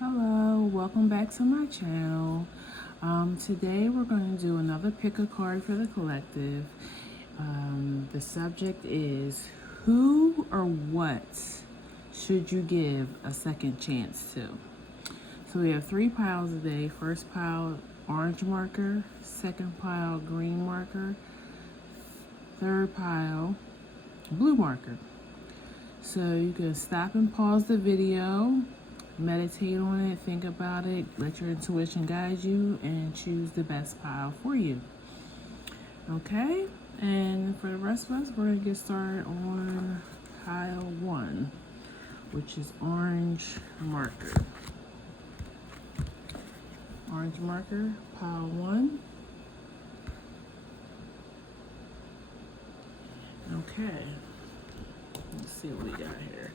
Hello, welcome back to my channel. Today we're going to do another pick a card for the collective. The subject is who or what should you give a second chance to? So we have 3 piles today. First pile, orange marker. Second pile, green marker. Third pile, blue marker. So you can stop and pause the video, meditate on it, think about it, let your intuition guide you, and choose the best pile for you. Okay? And for the rest of us, we're going to get started on pile 1, which is orange marker. Orange marker, pile 1. Okay. Let's see what we got here.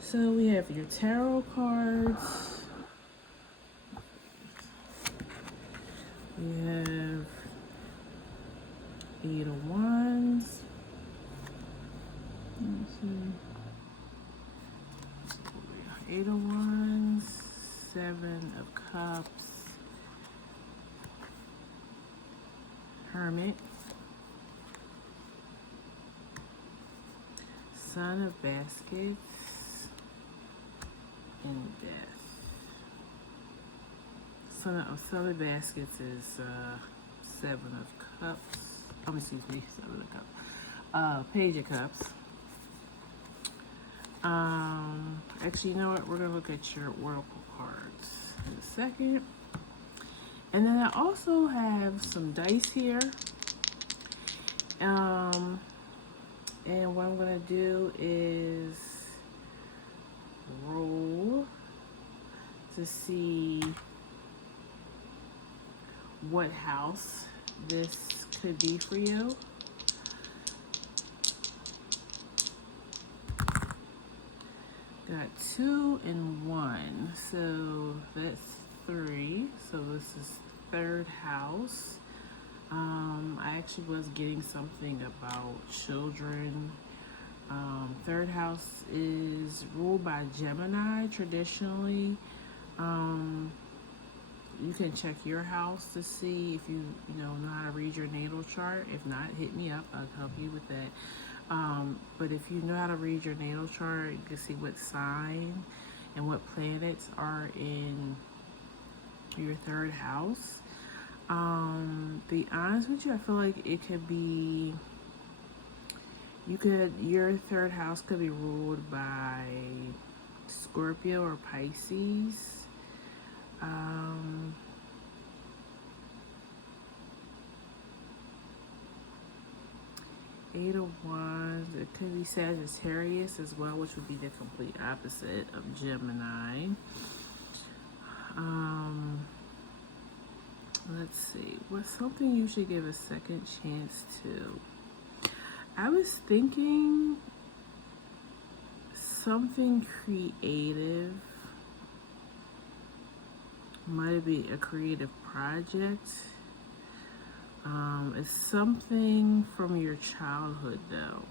So we have your tarot cards. We have 8 of Wands. Let's see. 8 of Wands, 7 of Cups, Hermit, Son of Baskets, and Death. Son of Baskets is 7 of Cups. Excuse me, 7 of Cups. Page of Cups. Actually, you know what? We're gonna look at your oracle cards in a second. And then I also have some dice here. And what I'm gonna do is roll to see what house this could be for you. Got 2 and 1, so that's 3. So this is third house. I actually was getting something about children. Third house is ruled by Gemini traditionally. You can check your house to see if you know how to read your natal chart. If not, hit me up. I'll help you with that. But if you know how to read your natal chart, you can see what sign and what planets are in your third house. Be honest with you, I feel like it could be, your third house could be ruled by Scorpio or Pisces. 8 of Wands, it could be Sagittarius as well, which would be the complete opposite of Gemini. Let's see, what's something you should give a second chance to? I was thinking something creative. Might be a creative project. It's something from your childhood though.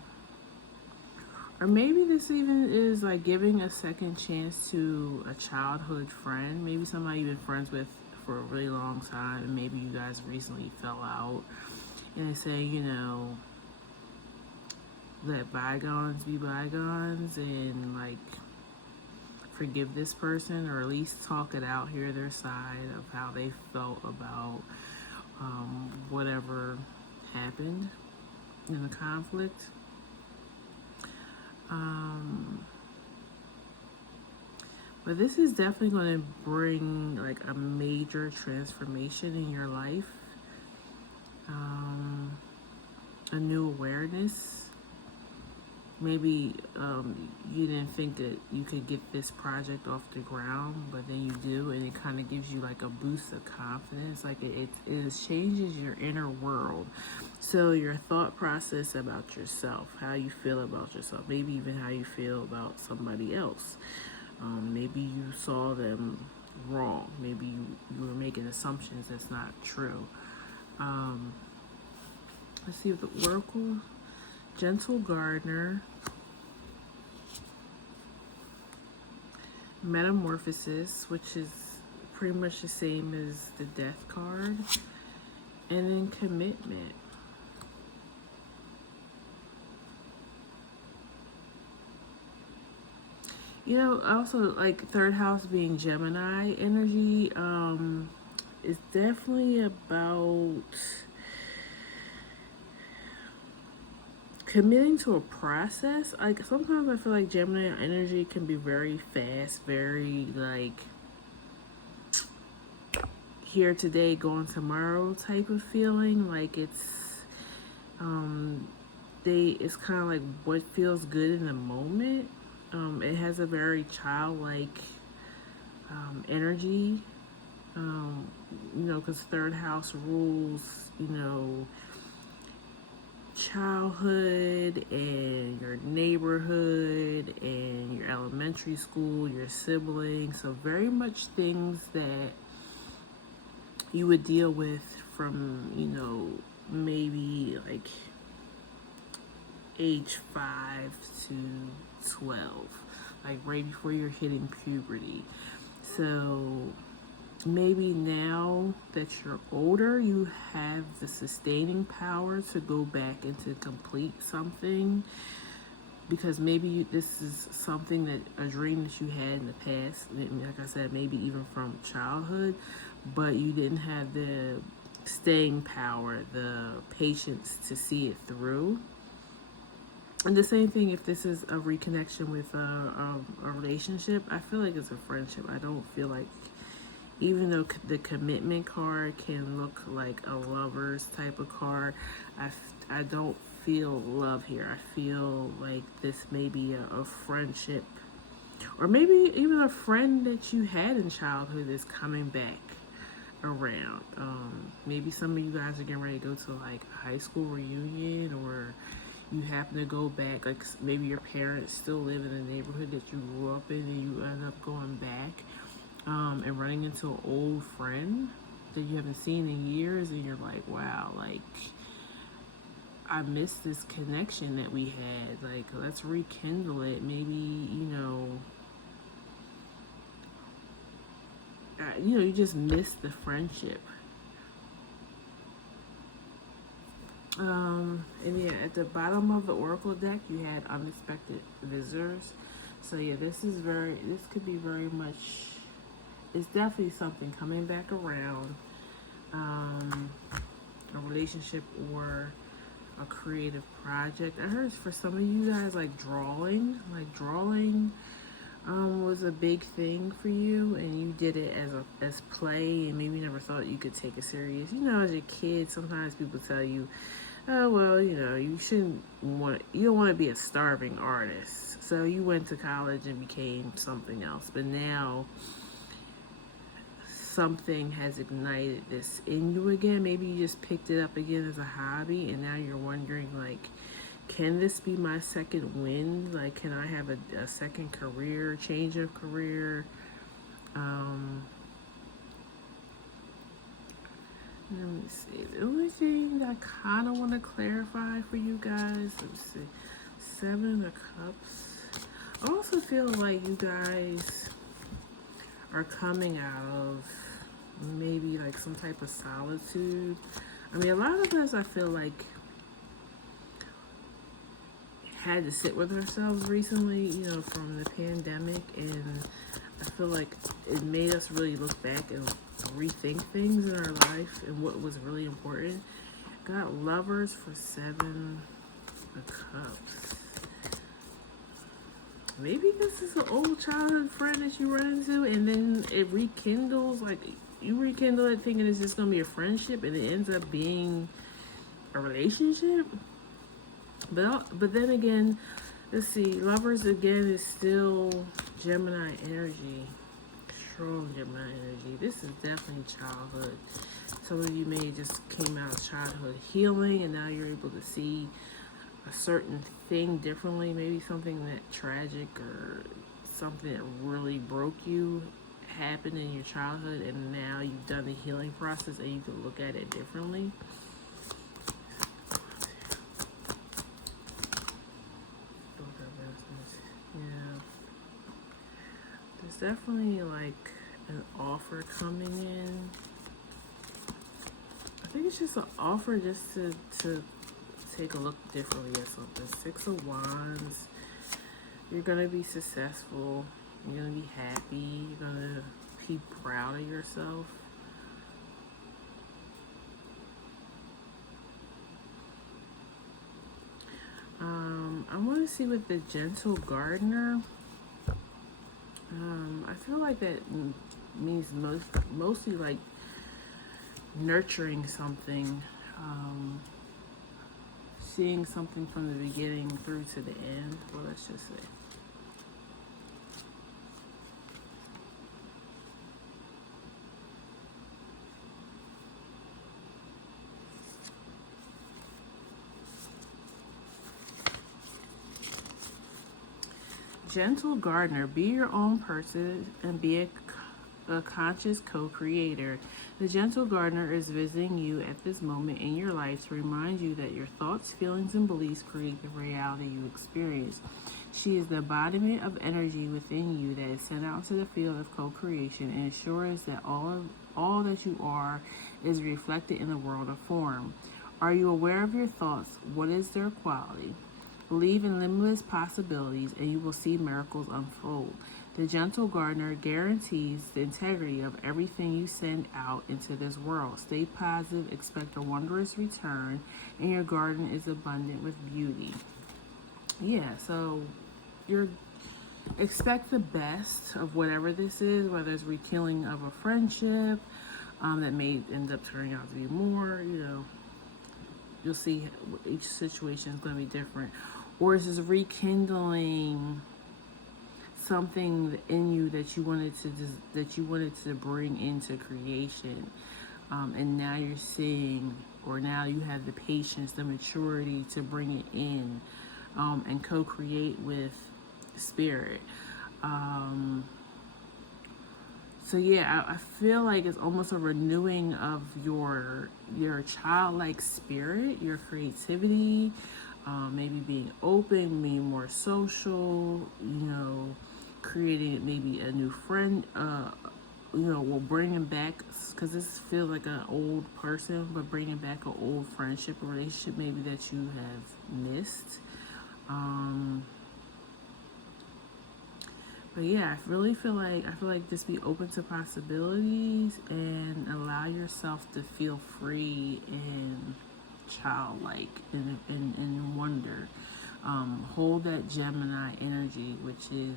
Or maybe this even is like giving a second chance to a childhood friend. Maybe somebody you've been friends with for a really long time, and maybe you guys recently fell out. And they say, let bygones be bygones, and like forgive this person, or at least talk it out, hear their side of how they felt about whatever happened in the conflict. But this is definitely going to bring like a major transformation in your life, a new awareness. Maybe you didn't think that you could get this project off the ground, but then you do, and it kind of gives you like a boost of confidence. Like it changes your inner world. So your thought process about yourself, how you feel about yourself, maybe even how you feel about somebody else. Maybe you saw them wrong. Maybe you were making assumptions that's not true. Let's see what the oracle. Gentle gardener, Metamorphosis, which is pretty much the same as the death card, and then commitment. You know, also like third house being Gemini energy, is definitely about committing to a process. Like sometimes I feel like Gemini energy can be very fast, very like here today, gone tomorrow type of feeling. Like um it's kind of like what feels good in the moment. It has a very childlike energy. You know, because third house rules, you know, childhood and your neighborhood and your elementary school, your siblings. So very much things that you would deal with from, you know, maybe like age 5 to 12, like right before you're hitting puberty. So maybe now that you're older, you have the sustaining power to go back and to complete something, because maybe this is something that a dream that you had in the past, like I said, maybe even from childhood, but you didn't have the staying power, the patience to see it through. And the same thing if this is a reconnection with a relationship. I feel like it's a friendship. I don't feel like, even though the commitment card can look like a lover's type of card, I don't feel love here. I feel like this may be a friendship, or maybe even a friend that you had in childhood is coming back around. Maybe some of you guys are getting ready to go to like a high school reunion, or you happen to go back, like maybe your parents still live in the neighborhood that you grew up in, and you end up going back and running into an old friend that you haven't seen in years, and you're like, wow, like I miss this connection that we had. Like, let's rekindle it. Maybe, you just miss the friendship. And yeah, at the bottom of the oracle deck, you had unexpected visitors. So yeah, this could be very much, it's definitely something coming back around, a relationship or a creative project. I heard for some of you guys, like drawing was a big thing for you, and you did it as play, and maybe you never thought you could take it serious. You know, as a kid, sometimes people tell you, oh well, you don't want to be a starving artist, so you went to college and became something else. But now something has ignited this in you again. Maybe you just picked it up again as a hobby, and now you're wondering, like, can this be my second wind? Like, can I have a second career, change of career? Let me see. The only thing that I kind of want to clarify for you guys, let's see, 7 of Cups. I also feel like you guys are coming out of maybe like some type of solitude. I mean, a lot of us, I feel like, had to sit with ourselves recently, from the pandemic, and I feel like it made us really look back and rethink things in our life and what was really important. Got Lovers for 7 of Cups. Maybe this is an old childhood friend that you run into, and then it rekindles, like you rekindle it thinking it's just gonna be a friendship, and it ends up being a relationship. But then again, let's see, Lovers again is still Gemini energy, strong Gemini energy. This is definitely childhood. Some of you may just came out of childhood healing, and now you're able to see a certain thing differently. Maybe something that tragic or something that really broke you happened in your childhood, and now you've done the healing process and you can look at it differently. Yeah. There's definitely like an offer coming in. I think it's just an offer just to take a look differently at something. 6 of Wands. You're gonna be successful. You're gonna be happy. You're gonna be proud of yourself. I want to see with the gentle gardener. I feel like that means mostly like nurturing something, seeing something from the beginning through to the end. Well, let's just say. Gentle gardener, be your own person and be a conscious co-creator. The gentle gardener is visiting you at this moment in your life to remind you that your thoughts, feelings, and beliefs create the reality you experience. She is the embodiment of energy within you that is sent out into the field of co-creation and assures that all that you are is reflected in the world of form. Are you aware of your thoughts? What is their quality? Believe in limitless possibilities and you will see miracles unfold. The gentle gardener guarantees the integrity of everything you send out into this world. Stay positive, expect a wondrous return, and your garden is abundant with beauty. Yeah, so you're expect the best of whatever this is, whether it's rekindling of a friendship that may end up turning out to be more, you'll see each situation is going to be different. Or it's just rekindling something in you that you wanted to bring into creation, and now you're seeing, or now you have the patience, the maturity to bring it in, and co-create with spirit. So yeah, I feel like it's almost a renewing of your childlike spirit, your creativity, maybe being open, being more social, creating maybe a new friend, well, bringing back, because this feels like an old person, but bringing back an old friendship or relationship maybe that you have missed. But yeah, I feel like just be open to possibilities and allow yourself to feel free and childlike and wonder. Hold that Gemini energy, which is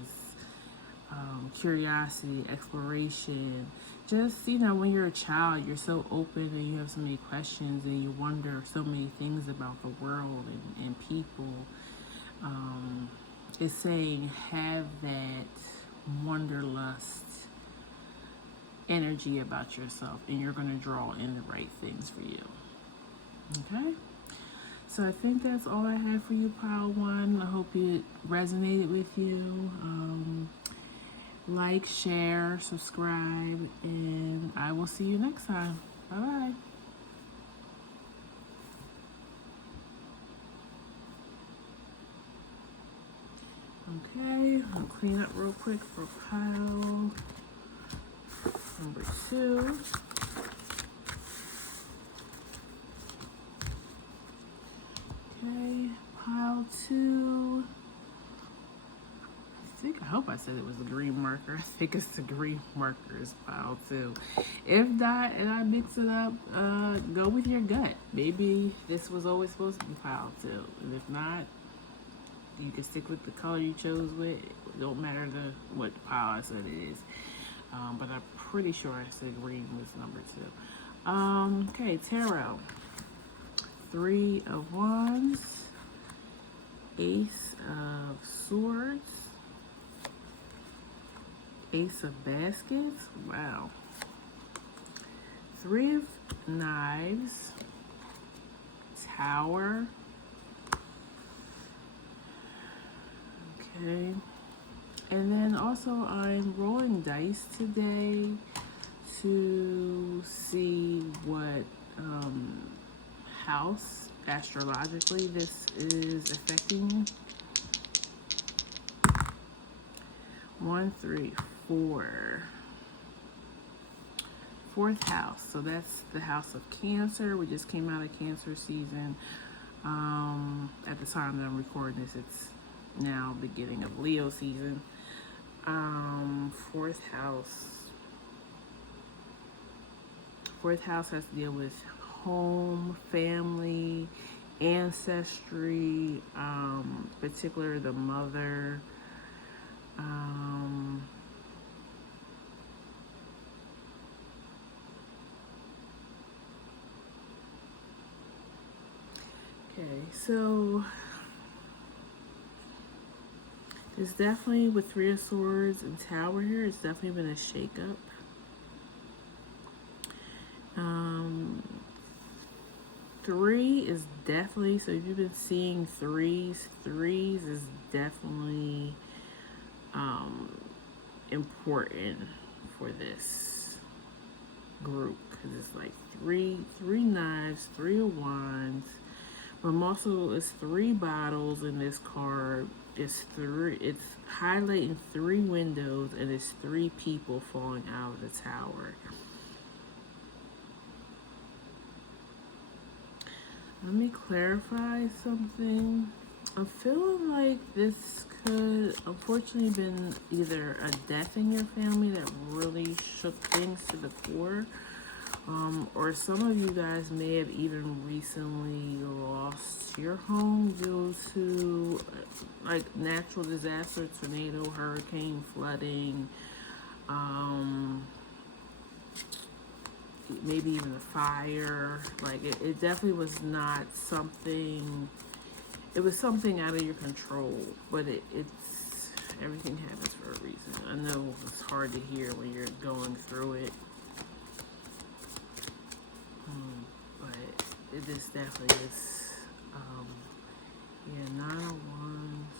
curiosity, exploration. Just, when you're a child, you're so open and you have so many questions and you wonder so many things about the world and people. It's saying have that wanderlust energy about yourself and you're going to draw in the right things for you. Okay? So I think that's all I have for you, Pile 1. I hope it resonated with you. Like, share, subscribe, and I will see you next time. Bye-bye. Okay, I'll clean up real quick for pile number 2. Okay, pile 2. I hope I said it was a green marker. I think it's the green marker is pile 2. If not, and I mix it up, go with your gut. Maybe this was always supposed to be pile 2. And if not, you can stick with the color you chose with. It don't matter what pile I said it is. But I'm pretty sure I said green was number 2. Okay, tarot. 3 of Wands. Ace of Swords. Ace of Baskets. Wow. 3 of Knives. Tower. Okay. And then also I'm rolling dice today to see what house astrologically this is affecting. 1, 3, 4. Fourth house. So that's the house of Cancer. We just came out of Cancer season. At the time that I'm recording this, it's now beginning of Leo season. Fourth house. Fourth house has to deal with home, family, ancestry, particular the mother. Okay, so there's definitely, with Three of Swords and Tower here, it's definitely been a shakeup. Three is definitely, so if you've been seeing threes is definitely important for this group, because it's like three knives, 3 of wands, but also it's 3 bottles in this card. It's highlighting 3 windows, and it's 3 people falling out of the tower. Let me clarify something. I'm feeling like this could unfortunately been either a death in your family that really shook things to the core, or some of you guys may have even recently lost your home due to like natural disaster, tornado, hurricane, flooding, maybe even a fire. Like it definitely was not something, it was something out of your control, but it's everything happens for a reason. I know it's hard to hear when you're going through it, but it just definitely is. Yeah, 9 of Wands.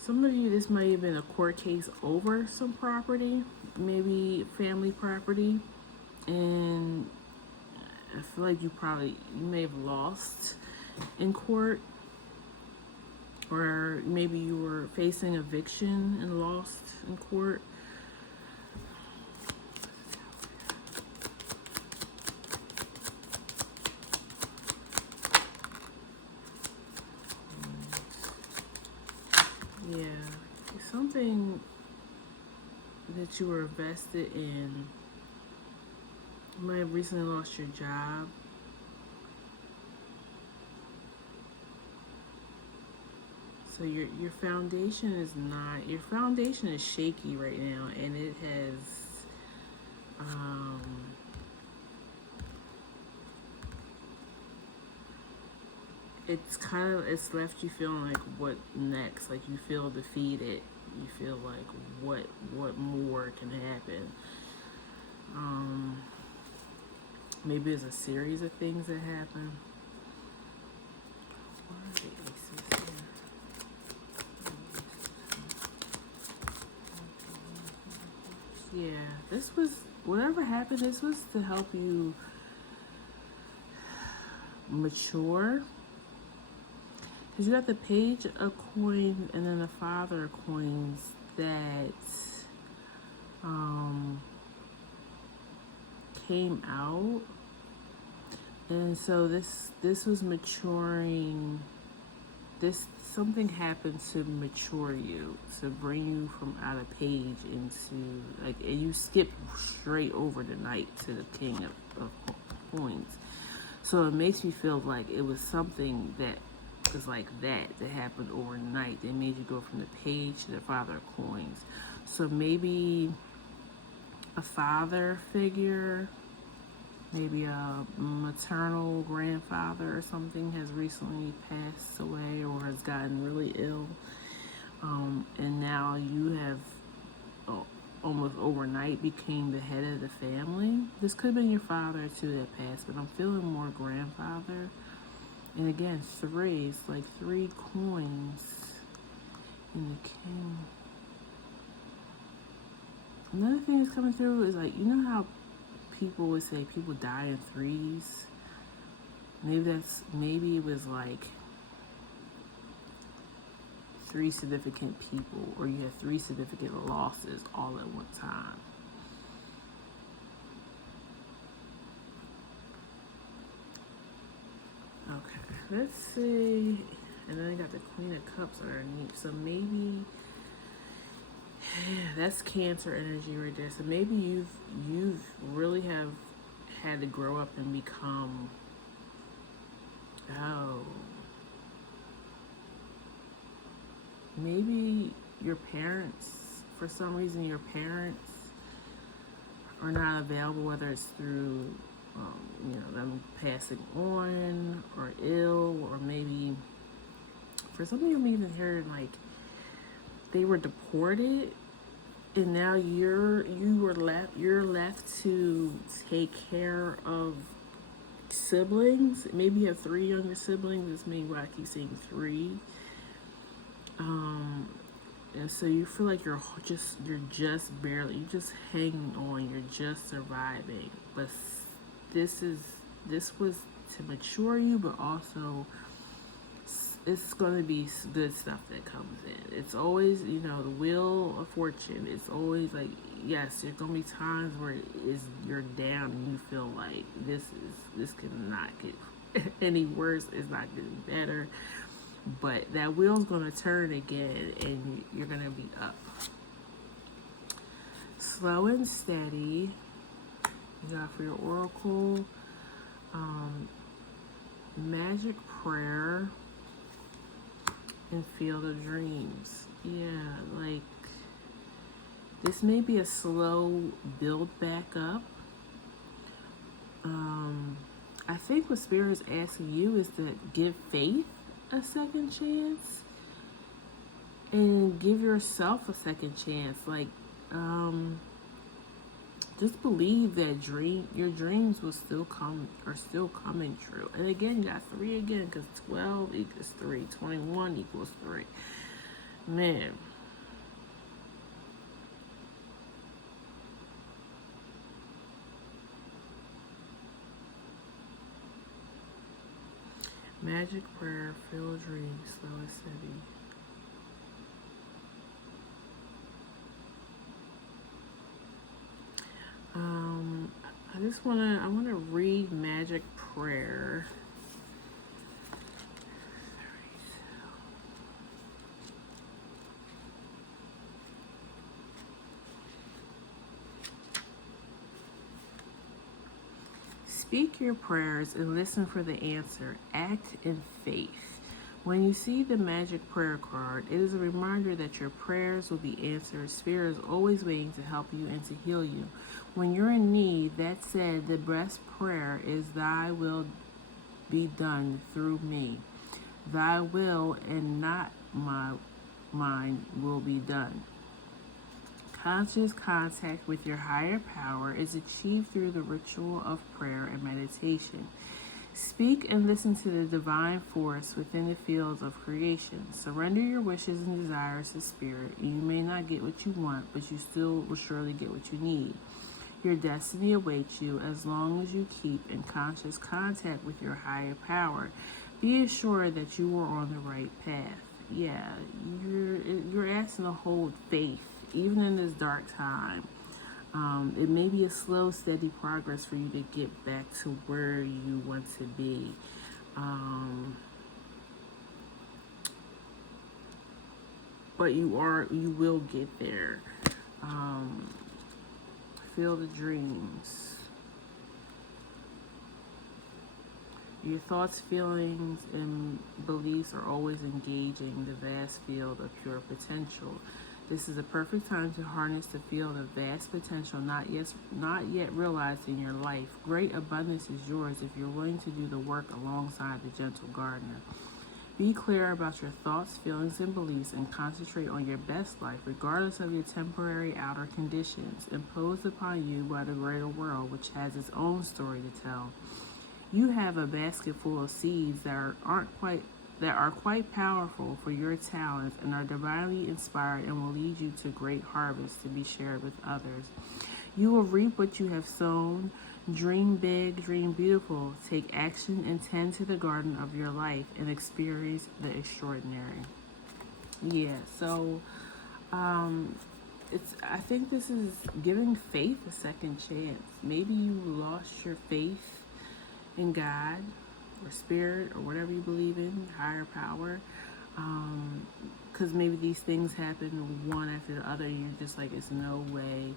Some of you, this might have been a court case over some property, maybe family property, and I feel like you may have lost in court, or maybe you were facing eviction and lost in court. Yeah, something that you were invested in. You might have recently lost your job. So your foundation is not, your foundation is shaky right now, and it has it's left you feeling like, what next? Like you feel defeated. You feel like what more can happen? Maybe it's a series of things that happen. Why are the aces here? Yeah, this was, whatever happened, this was to help you mature. Because you got the Page of Coins and then the Father of Coins that came out. And so this was maturing. Something happened to mature you, to bring you from out of Page into, like, and you skip straight over the Knight to the King of Coins. So it makes me feel like it was something that was like that happened overnight that made you go from the Page to the Father of Coins. So maybe a father figure, maybe a maternal grandfather or something has recently passed away or has gotten really ill, and now you have almost overnight became the head of the family. This could have been your father too that passed, but I'm feeling more grandfather. And again, 3, it's like 3 coins in the King. Another thing that's coming through is, like, you know how people would say people die in 3s? Maybe it was like 3 significant people, or you had 3 significant losses all at one time. Okay, let's see. And then I got the Queen of Cups underneath. So maybe, yeah, that's Cancer energy right there. So maybe you've really have had to grow up and become, oh, maybe your parents, for some reason your parents are not available, whether it's through them passing on or ill, or maybe for some of you even hearing like they were deported, and now you're left to take care of siblings. Maybe you have 3 younger siblings. That's maybe why I keep saying 3. And so you feel like you're just hanging on. You're just surviving. But this was to mature you, but also it's going to be good stuff that comes in. It's always, the wheel of fortune. It's always like, yes, there's going to be times where you're down and you feel like this cannot get any worse. It's not getting better. But that wheel's going to turn again, and you're going to be up. Slow and steady. You got for your oracle, magic prayer, and field of dreams. Yeah, like this may be a slow build back up. I think what Spirit is asking you is to give faith a second chance, and give yourself a second chance. Like, just believe that your dreams will still are still coming true. And again, you got 3 again, because 12 equals 3, 21 equals 3. Man. Magic prayer, fill dreams, slow and steady. I wanna read magic prayer. Speak your prayers and listen for the answer. Act in faith. When you see the magic prayer card, it is a reminder that your prayers will be answered. Spirit is always waiting to help you and to heal you. When you're in need, that said, the best prayer is, Thy will be done through me. Thy will and not mine will be done. Conscious contact with your higher power is achieved through the ritual of prayer and meditation. Speak and listen to the divine force within the fields of creation. Surrender your wishes and desires to Spirit. You may not get what you want, but you still will surely get what you need. Your destiny awaits you as long as you keep in conscious contact with your higher power. Be assured that you are on the right path. Yeah, you're asking to hold faith, even in this dark time. It may be a slow, steady progress for you to get back to where you want to be. But you will get there. Feel the dreams. Your thoughts, feelings, and beliefs are always engaging the vast field of pure potential. This is a perfect time to harness the field of vast potential not yet realized in your life. Great abundance is yours if you're willing to do the work alongside the gentle gardener. Be clear about your thoughts, feelings, and beliefs, and concentrate on your best life, regardless of your temporary outer conditions imposed upon you by the greater world, which has its own story to tell. You have a basket full of seeds that are quite powerful for your talents and are divinely inspired and will lead you to great harvests to be shared with others. You will reap what you have sown. Dream big, dream beautiful. Take action and tend to the garden of your life and experience the extraordinary. Yeah, so I think this is giving faith a second chance. Maybe you lost your faith in God or spirit or whatever you believe in, higher power. Because maybe these things happen one after the other. You're just like, it's no way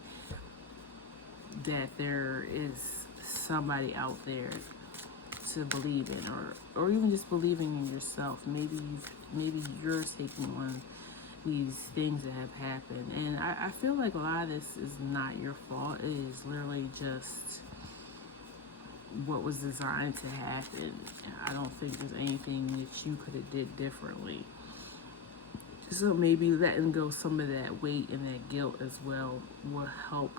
that there is somebody out there to believe in, or even just believing in yourself. Maybe you're taking on these things that have happened, and I feel like a lot of this is not your fault. It is literally just what was designed to happen. I don't think there's anything that you could have did differently. So maybe letting go some of that weight and that guilt as well will help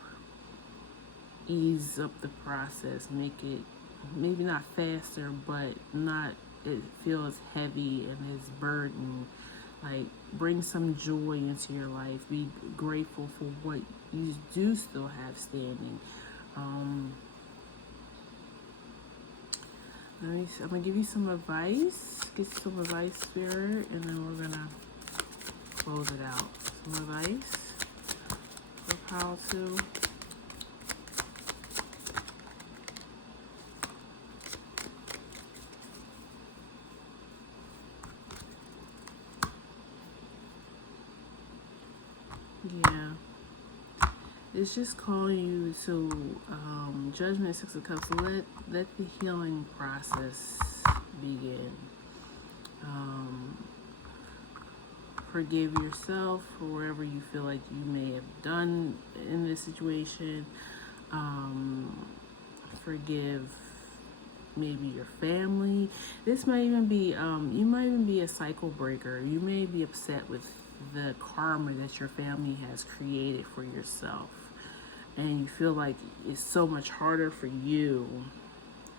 ease up the process, make it maybe not faster, but not it feels heavy and is burdened. Like, bring some joy into your life. Be grateful for what you do still have standing. I'm gonna give you some advice. Get some advice, Spirit, and then we're gonna close it out. Some advice for how to. Yeah. It's just calling you to Judgment, Six of Cups. Let the healing process begin. Forgive yourself for whatever you feel like you may have done in this situation. Forgive maybe your family. This might even be you might even be a cycle breaker. You may be upset with the karma that your family has created for yourself, and you feel like it's so much harder for you,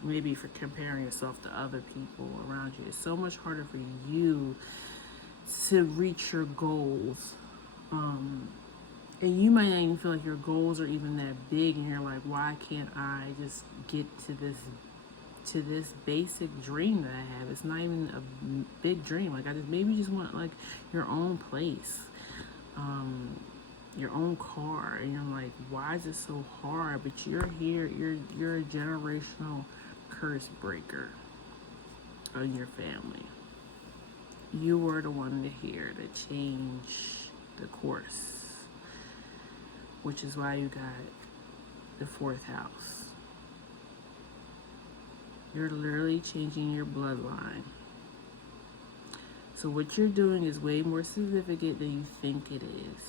maybe for comparing yourself to other people around you. It's so much harder for you to reach your goals, and you might not even feel like your goals are even that big, and you're like, why can't I just get to this basic dream that I have? It's not even a big dream. Like, maybe you just want like your own place, your own car, and you're like, why is it so hard? But you're here. You're a generational curse breaker on your family. You were the one here to change the course, which is why you got the fourth house. You're literally changing your bloodline. So what you're doing is way more significant than you think it is.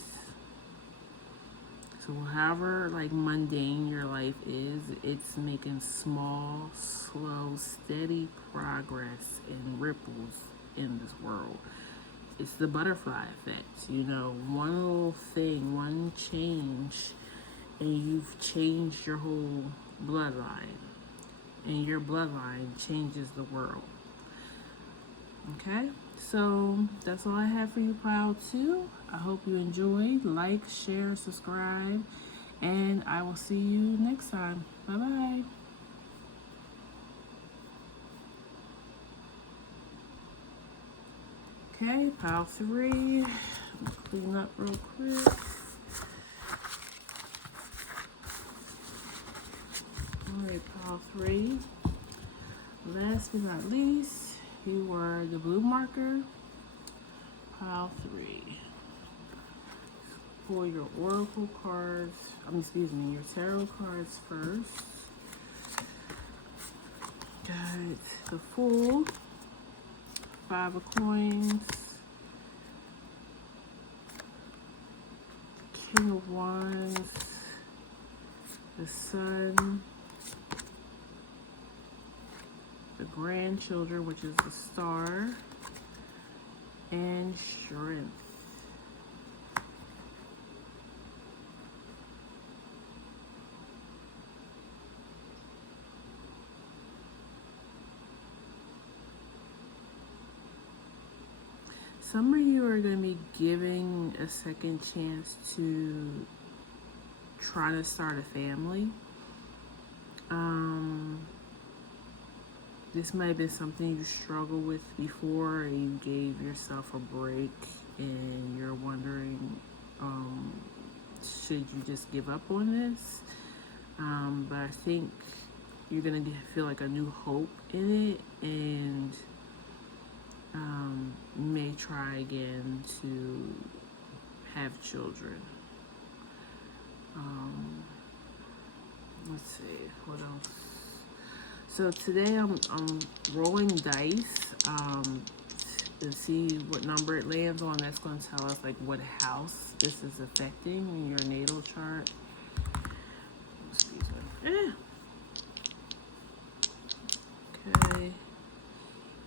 So however like mundane your life is, it's making small, slow, steady progress and ripples in this world. It's the butterfly effect. One little thing, one change, and you've changed your whole bloodline. And your bloodline changes the world. Okay? So that's all I have for you, pile 2. I hope you enjoyed. Like, share, subscribe, and I will see you next time. Bye-bye. Okay, pile 3. Clean up real quick. Alright, pile 3. Last but not least, you were the blue marker. Pile 3. Pull your oracle cards. Your tarot cards first. Got the Fool, 5 of Coins, King of Wands, the Sun, the Grandchildren, which is the Star, and Strength. Some of you are going to be giving a second chance to try to start a family. Um, this might have been something you struggled with before and you gave yourself a break and you're wondering, um, should you just give up on this? But I think you're going to feel like a new hope in it, and you may try again to have children. Um, let's see, what else? So today I'm rolling dice to see what number it lands on. That's going to tell us like what house this is affecting in your natal chart. Excuse me. Okay.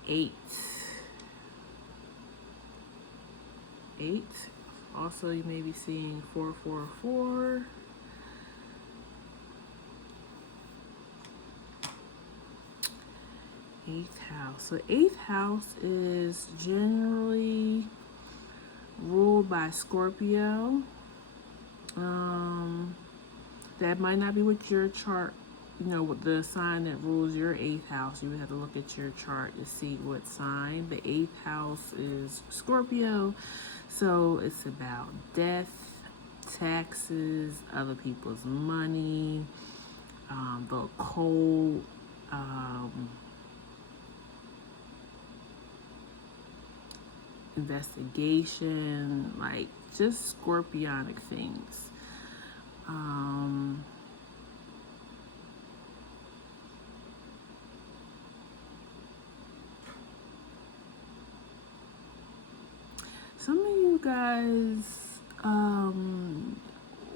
8. 8. Also, you may be seeing 444. Eighth house. So eighth house is generally ruled by Scorpio. That might not be with your chart, with the sign that rules your eighth house. You would have to look at your chart to see what sign. The eighth house is Scorpio. So it's about death, taxes, other people's money, the occult, investigation, like just scorpionic things. Some of you guys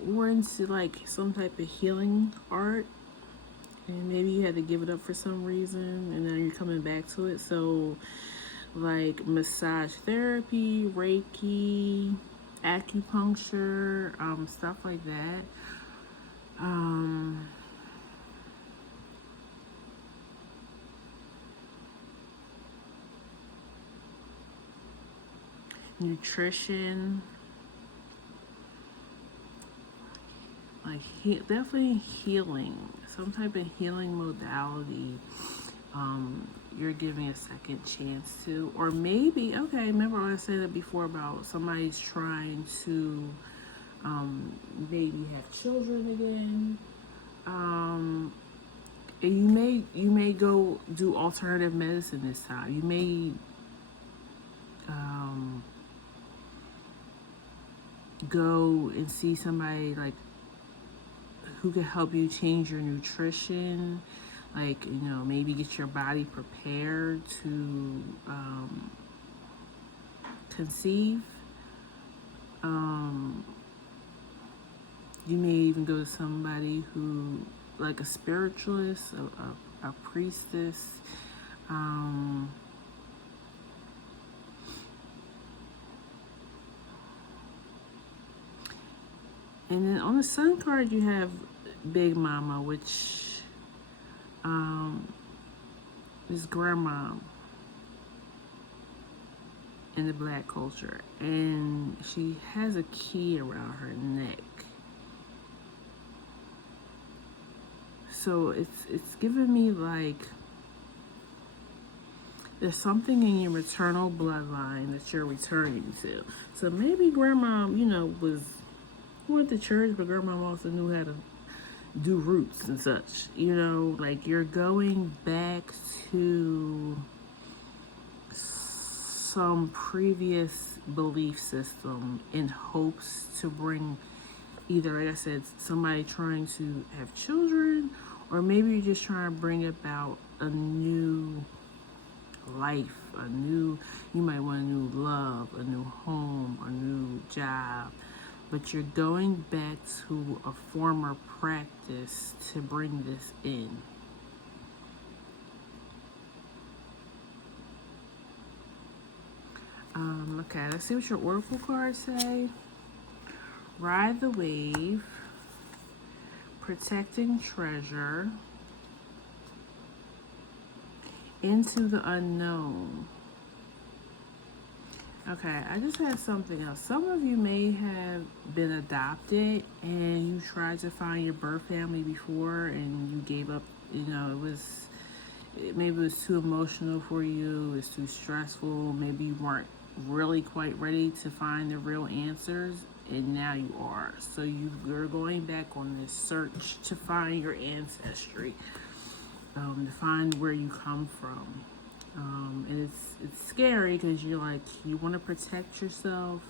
were into like some type of healing art, and maybe you had to give it up for some reason, and now you're coming back to it. So like massage therapy, Reiki, acupuncture, stuff like that. Nutrition, like definitely healing, some type of healing modality. You're giving a second chance to, or maybe, okay, remember I said it before about somebody's trying to maybe have children again. And you may go do alternative medicine this time. You may go and see somebody like who can help you change your nutrition, like maybe get your body prepared to conceive. You may even go to somebody who, like a spiritualist, a priestess. And then on the Sun card, you have Big Mama, which is grandma in the Black culture. And she has a key around her neck. So it's giving me like there's something in your maternal bloodline that you're returning to. So maybe grandma, went to church, but grandma also knew how to do roots and such. Like you're going back to some previous belief system in hopes to bring either, like I said, somebody trying to have children, or maybe you're just trying to bring about a new life, you might want a new love, a new home, a new job, but you're going back to a former practice to bring this in. Okay, let's see what your oracle cards say. Ride the wave, protecting treasure, into the unknown. Okay, I just had something else. Some of you may have been adopted and you tried to find your birth family before and you gave up You know, maybe it was too emotional for you, it was too stressful, maybe you weren't really quite ready to find the real answers, and now you are. So you're going back on this search to find your ancestry, to find where you come from. And it's scary because you're like, you want to protect yourself.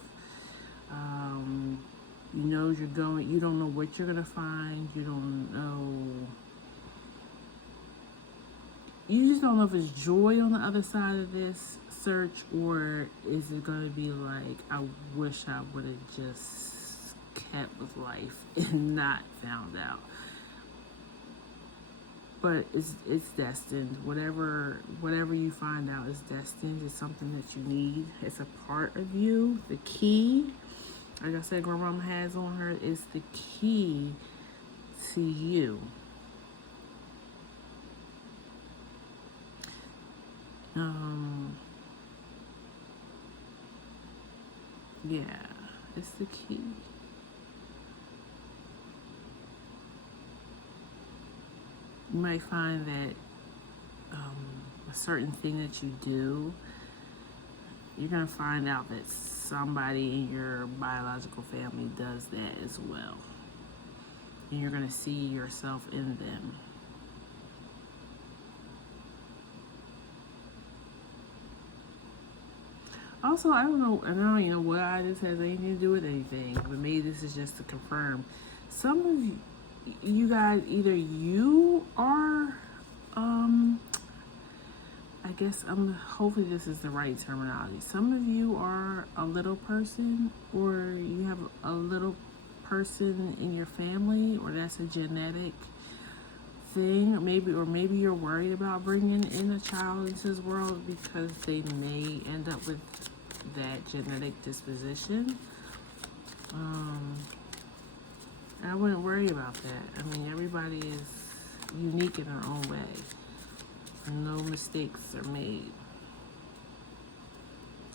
You know you don't know what you're gonna find. You just don't know if it's joy on the other side of this search, or is it gonna be like, I wish I would have just kept with life and not found out. But it's destined. Whatever you find out is destined. It's something that you need. It's a part of you. The key, like I said, Grandma has on her, is the key to you. Yeah, it's the key. You might find that a certain thing that you do, you're going to find out that somebody in your biological family does that as well. And you're going to see yourself in them. Also, I don't know why this has anything to do with anything, but maybe this is just to confirm. Some of you guys, either you are, I guess hopefully this is the right terminology. Some of you are a little person, or you have a little person in your family, or that's a genetic thing. Or maybe you're worried about bringing in a child into this world because they may end up with that genetic disposition. And I wouldn't worry about that. I mean, everybody is unique in their own way. No mistakes are made.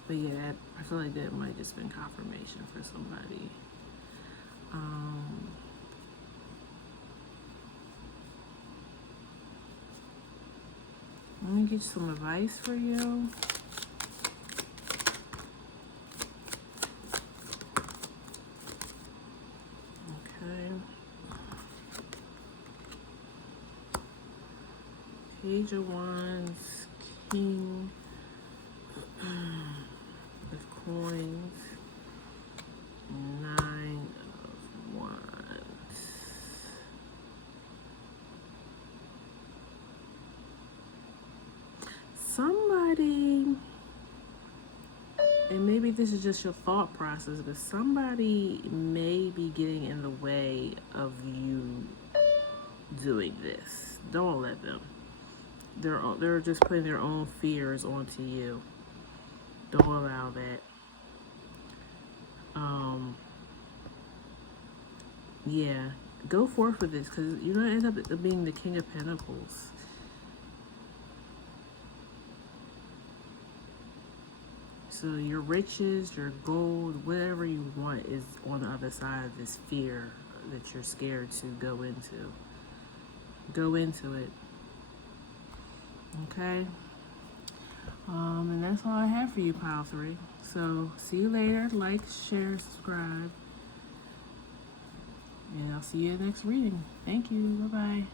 But yeah, I feel like that might just been confirmation for somebody. Let me get some advice for you. Okay. Page of Wands, King of Coins, 9 of Wands. Somebody, and maybe this is just your thought process, but somebody may be getting in the way of you doing this. Don't let them. They're just putting their own fears onto you. Don't allow that. Yeah, go forth with this, because you're gonna end up being the King of Pentacles. So your riches, your gold, whatever you want is on the other side of this fear that you're scared to go into. Go into it. Okay? And that's all I have for you, Pile 3. So see you later. Like, share, subscribe. And I'll see you in the next reading. Thank you. Bye-bye.